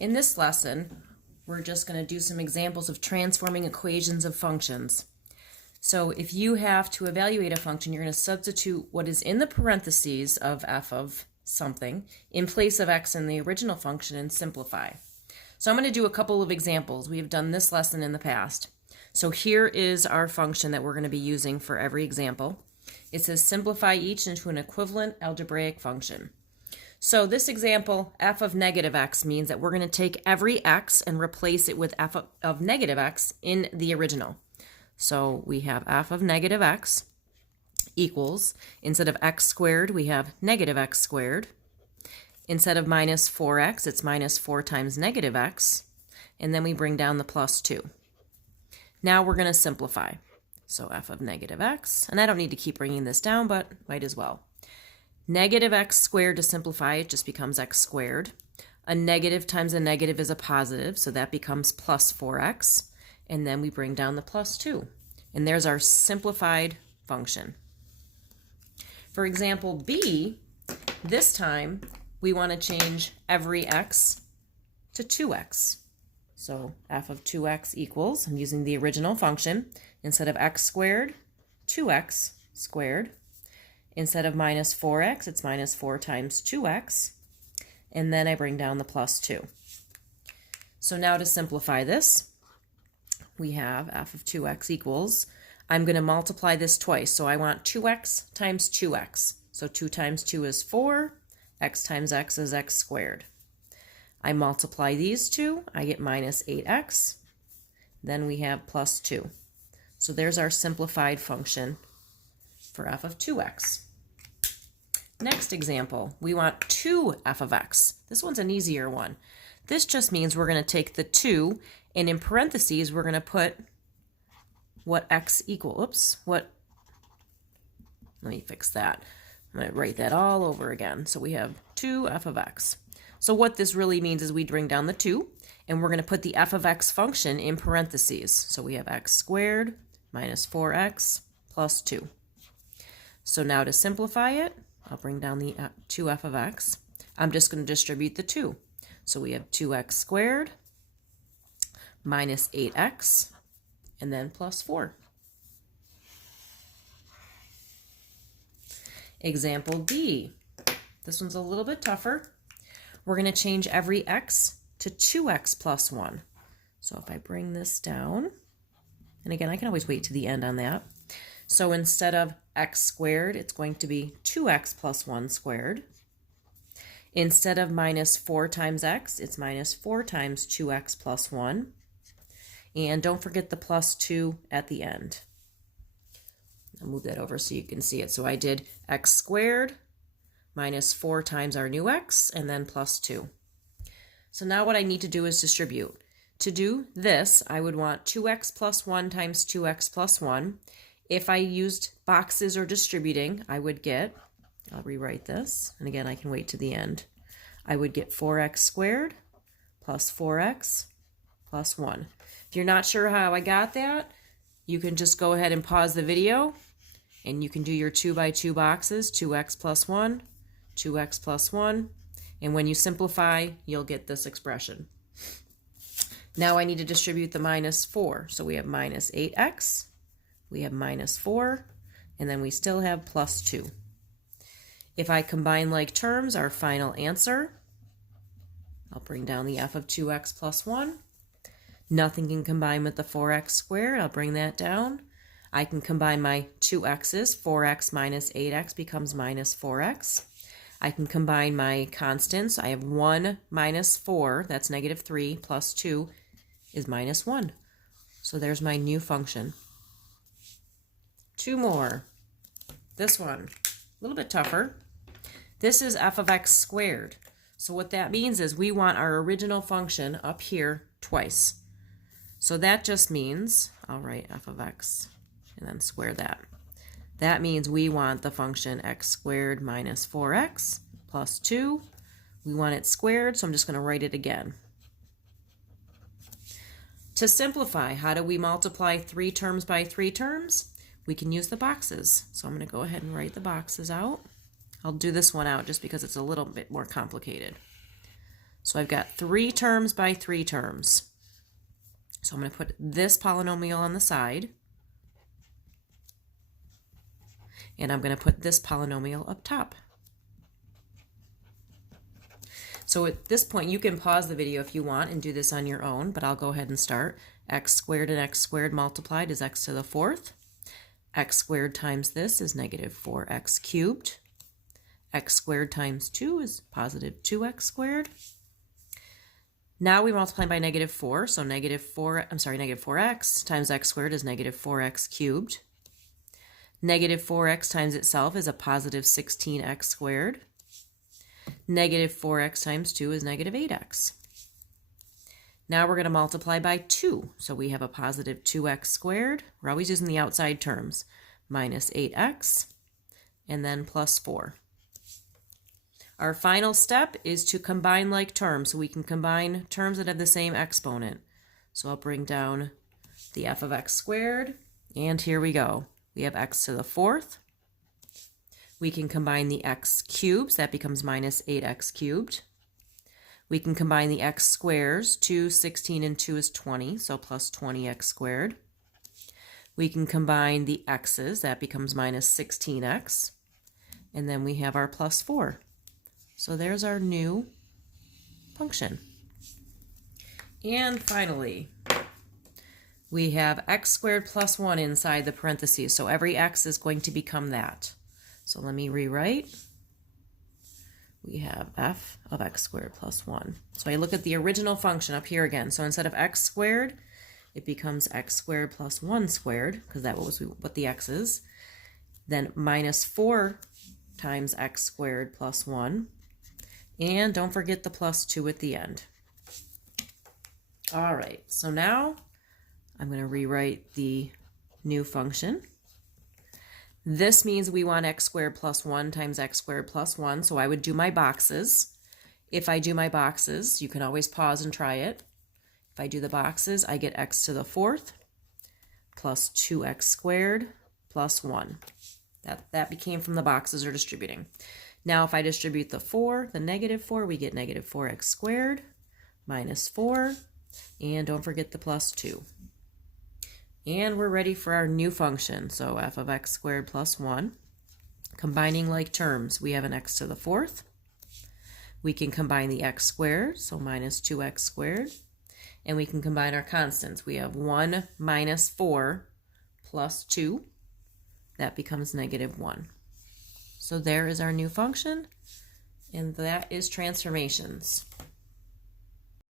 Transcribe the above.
In this lesson, we're just going to do some examples of transforming equations of functions. So if you have to evaluate a function, you're going to substitute what is in the parentheses of f of something in place of x in the original function and simplify. So I'm going to do a couple of examples. We have done this lesson in the past. So here is our function that we're going to be using for every example. It says simplify each into an equivalent algebraic function. So this example, f of negative x, means that we're going to take every x and replace it with f of negative x in the original. So we have f of negative x equals, instead of x squared, we have negative x squared. Instead of minus 4x, it's minus 4 times negative x. And then we bring down the plus 2. Now we're going to simplify. So f of negative x, and I don't need to keep bringing this down, but might as well. Negative x squared, to simplify it, just becomes x squared. A negative times a negative is a positive, so that becomes plus 4x. And then we bring down the plus 2. And there's our simplified function. For example B, this time we want to change every x to 2x. So f of 2x equals, I'm using the original function, instead of x squared, 2x squared. Instead of minus 4x, it's minus 4 times 2x. And then I bring down the plus 2. So now to simplify this, we have f of 2x equals, I'm going to multiply this twice. So I want 2x times 2x. So 2 times 2 is 4. X times x is x squared. I multiply these two, I get minus 8x. Then we have plus 2. So there's our simplified function for f of 2x. Next example, we want 2f of x. This one's an easier one. This just means we're going to take the 2, and in parentheses, we're going to put what x equals. Let me fix that. I'm going to write that all over again. So we have 2f of x. So what this really means is we bring down the 2, and we're going to put the f of x function in parentheses. So we have x squared minus 4x plus 2. So now to simplify it, I'll bring down the 2f of x. I'm just going to distribute the 2. So we have 2x squared minus 8x, and then plus 4. Example D. This one's a little bit tougher. We're going to change every x to 2x plus 1. So if I bring this down, and again, I can always wait to the end on that. So instead of x squared, it's going to be 2x plus 1 squared. Instead of minus 4 times x, it's minus 4 times 2x plus 1. And don't forget the plus 2 at the end. I'll move that over so you can see it. So I did x squared minus 4 times our new x, and then plus 2. So now what I need to do is distribute. To do this, I would want 2x plus 1 times 2x plus 1. If I used boxes or distributing, I would get, I'll rewrite this, and again, I can wait to the end. I would get 4x squared plus 4x plus 1. If you're not sure how I got that, you can just go ahead and pause the video, and you can do your 2 by 2 boxes, 2x plus 1, 2x plus 1, and when you simplify, you'll get this expression. Now I need to distribute the minus 4, so we have minus 8x, we have minus 4, and then we still have plus 2. If I combine like terms, our final answer, I'll bring down the f of 2x plus 1. Nothing can combine with the 4x squared. I'll bring that down. I can combine my 2x's. 4x minus 8x becomes minus 4x. I can combine my constants. I have 1 minus 4, that's negative 3, plus 2 is minus 1. So there's my new function. 2 more. This one, a little bit tougher. This is f of x squared. So what that means is we want our original function up here twice. So that just means, I'll write f of x and then square that. That means we want the function x squared minus 4x plus 2. We want it squared, so I'm just going to write it again. To simplify, how do we multiply 3 terms by 3 terms? We can use the boxes. So I'm going to go ahead and write the boxes out. I'll do this one out just because it's a little bit more complicated. So I've got 3 terms by 3 terms. So I'm going to put this polynomial on the side. And I'm going to put this polynomial up top. So at this point, you can pause the video if you want and do this on your own, but I'll go ahead and start. X squared and x squared multiplied is x to the 4th. X squared times this is negative 4x cubed. X squared times 2 is positive 2x squared. Now we multiply by negative 4, so negative 4x times x squared is negative 4x cubed. Negative 4x times itself is a positive 16x squared. Negative 4x times 2 is negative 8x. Now we're going to multiply by 2. So we have a positive 2x squared. We're always using the outside terms. Minus 8x, and then plus 4. Our final step is to combine like terms. So we can combine terms that have the same exponent. So I'll bring down the f of x squared, and here we go. We have x to the 4th. We can combine the x cubes, that becomes minus 8x cubed. We can combine the x squares, 2, 16, and 2 is 20, so plus 20x squared. We can combine the x's, that becomes minus 16x. And then we have our plus 4. So there's our new function. And finally, we have x squared plus 1 inside the parentheses, so every x is going to become that. So let me rewrite. We have f of x squared plus 1. So I look at the original function up here again. So instead of x squared, it becomes x squared plus 1 squared, because that was what the x is. Then minus 4 times x squared plus 1. And don't forget the plus 2 at the end. All right, so now I'm going to rewrite the new function. This means we want x squared plus 1 times x squared plus 1, so I would do my boxes. If I do my boxes, you can always pause and try it. If I do the boxes, I get x to the 4th plus 2x squared plus 1. That became from the boxes or distributing. Now if I distribute the 4, the negative 4, we get negative 4x squared minus 4, and don't forget the plus 2. And we're ready for our new function. So f of x squared plus 1. Combining like terms, we have an x to the 4th. We can combine the x squared, so minus 2x squared. And we can combine our constants. We have 1 minus 4 plus 2. That becomes negative 1. So there is our new function, and that is transformations.